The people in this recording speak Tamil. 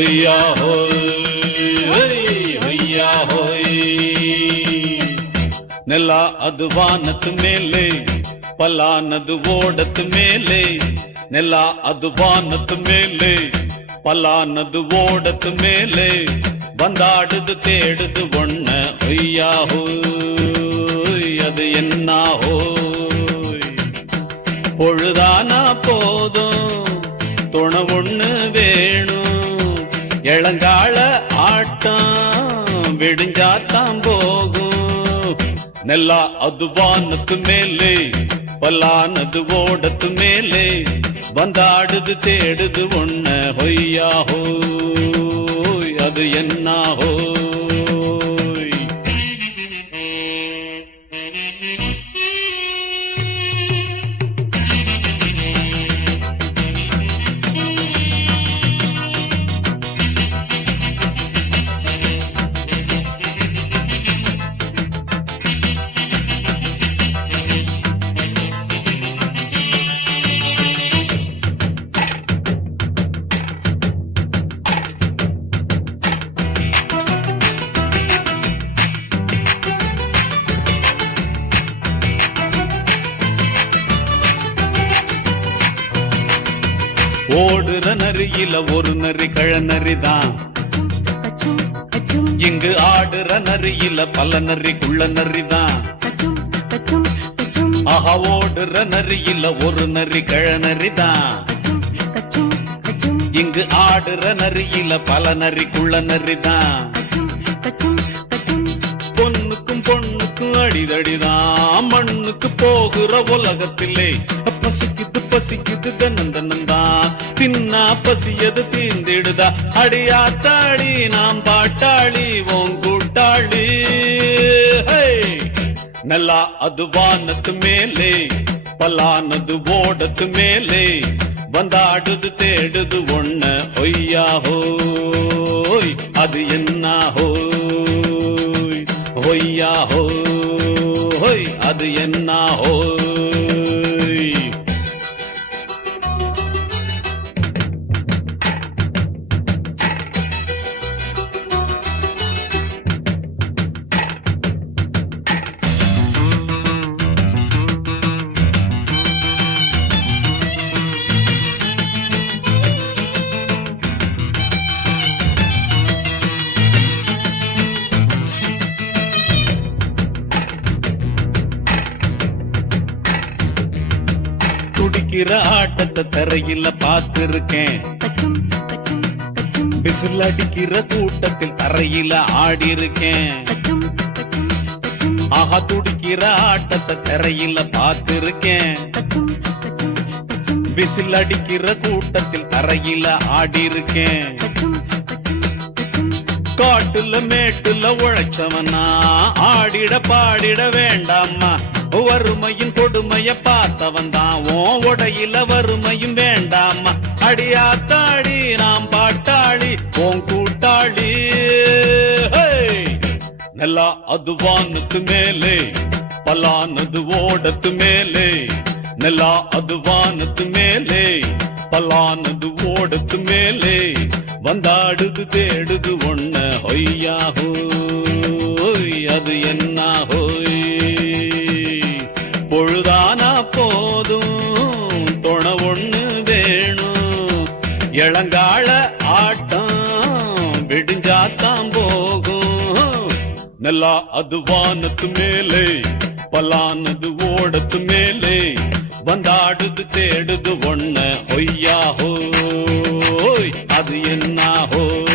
ஹொய்யா ஹோய் ஹொய்யா ஹோய். ನೆಲ ಅದು ವಾನದ ಮೇಲೆ ಪಲಾನದು ಓಡದ ಮೇಲೆ ನೆಲ ಅದು ವಾನದ ಮೇಲೆ ಪಲಾನದು ಓಡದ ಮೇಲೆ ಬಂದಾಡುದು தேடுது ஒண்ண ஒய்யா ஹோய் அது என்ன ஹோய். பொழுதானா போதும் துணை ஒண்ணு வேணும் இளங்கால ஆட்டம் விடிஞ்சாத்தான் போகும். ನೆಲ ಅದು ವಾನದ ಮೇಲೆ ಪಲಾನದು ಓಡದ ಮೇಲೆ ಬಂದಾಡುದು தேடுது ஒண்ண ಹೊಯ್ಯಾ ஹோய் அது என்ன ஹோய். ஓடுற நரியில ஒரு நரி கழநரிதான், இங்கு ஆடுற நரியில பல நரி குள்ள நரிதான். ஆஹா ஓடுற நரியில ஒரு நரி கழநரிதான், இங்கு ஆடுற நரியில பல நரி குள்ள நரிதான். பொண்ணுக்கும் பொண்ணுக்கும் அடிதடிதான் மண்ணுக்கு போகிற உலகத்திலே பசிக்குது பசிக்குது தன்னந்தனந்தான் தின்னா பசியது தீந்திடுதா அடியாத்தாடி நாம் பாட்டாளி உன் கூட்டாளி. ನೆಲ ಅದು ವಾನದ ಮೇಲೆ ಪಲಾನದು ಓಡದ ಮೇಲೆ ಬಂದಾಡುದು தேடுது ஒண்ண ஒய்யா ஹோய் அது என்ன ஹோய். ஒய்யா ஹோய் அது என்ன ஹோய். துடிக்கிற ஆட்டத்தை தரையில பார்த்திருக்கேன், விசில் அடிக்கிற கூட்டத்தில் தரையில ஆடி இருக்கேன். ஆஹா துடிக்கிற ஆட்டத்தை தரையில பார்த்திருக்கேன், விசில் அடிக்கிற கூட்டத்தில் தரையில ஆடி இருக்கேன். காட்டுல மேட்டுல உழைச்சவனா ஆடிட பாடிட வேண்டாமா, வறுமையின் கொடுமைய பார்த்தவன் தான் உன் உடையில வறுமையும் வேண்டாமா. அடியாத்தாடி நாம் பாட்டாளி உன் கூட்டாளி. ನೆಲ ಅದು ವಾನದ ಮೇಲೆ ಪಲಾನದು ಓಡದ ಮೇಲೆ ನೆಲ ಅದು ವಾನದ ಮೇಲೆ ಪಲಾನದು ಓಡದ ಮೇಲೆ ಬಂದಾಡುದು தேடுது ஒண்ண ಹೊಯ್ಯಾ ஹோய் அது என்ன ஹோய். பொழுதானா போதும் துணை ஒண்ணு வேணும் இளங்கால ஆட்டம் விடிஞ்சாத்தான் போகும். ನೆಲ ಅದು ವಾನದ ಮೇಲೆ ಪಲಾನದು ಓಡದ ಮೇಲೆ ಬಂದಾಡುದು தேடுது ஒண்ண ஒய்யா ஹோய் அது என்ன ஹோய்.